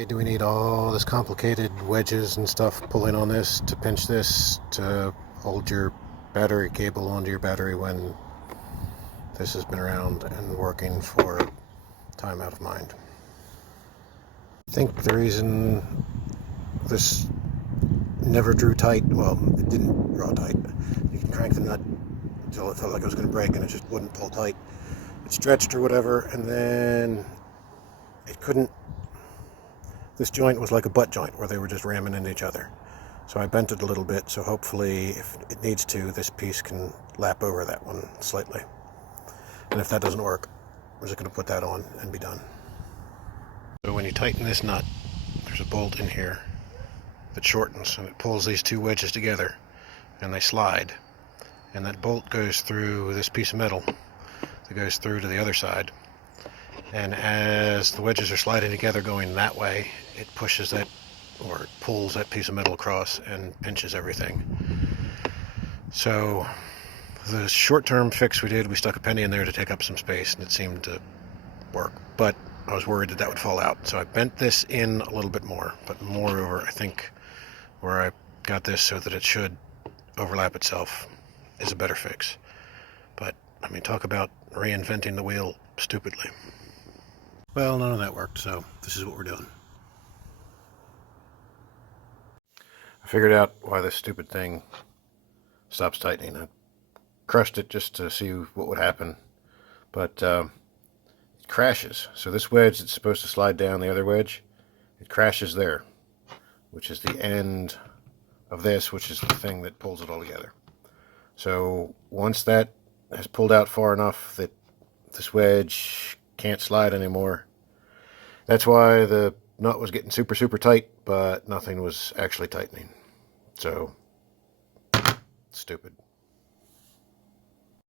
Why do we need all this complicated wedges and stuff pulling on this to pinch this to hold your battery cable onto your battery when this has been around and working for time out of mind? I think the reason this never drew tight, well, it didn't draw tight. You can crank the nut until it felt like it was going to break and it just wouldn't pull tight. It stretched or whatever, and then it couldn't. This joint was like a butt joint where they were just ramming into each other. So I bent it a little bit, so hopefully if it needs to, this piece can lap over that one slightly. And if that doesn't work, we're just going to put that on and be done. So when you tighten this nut, there's a bolt in here that shortens and it pulls these two wedges together and they slide. And that bolt goes through this piece of metal that goes through to the other side. And as the wedges are sliding together going that way, it pushes that, or it pulls that piece of metal across and pinches everything. So the short-term fix we did, we stuck a penny in there to take up some space and it seemed to work. But I was worried that that would fall out. So I bent this in a little bit more. But moreover, I think where I got this so that it should overlap itself is a better fix. But, I mean, talk about reinventing the wheel stupidly. Well, none of that worked, so this is what we're doing. I figured out why this stupid thing stops tightening. I crushed it just to see what would happen, but it crashes. So this wedge that's supposed to slide down the other wedge, it crashes there, which is the end of this, which is the thing that pulls it all together. So once that has pulled out far enough that this wedge can't slide anymore, that's why the nut was getting super tight, but nothing was actually tightening. So stupid.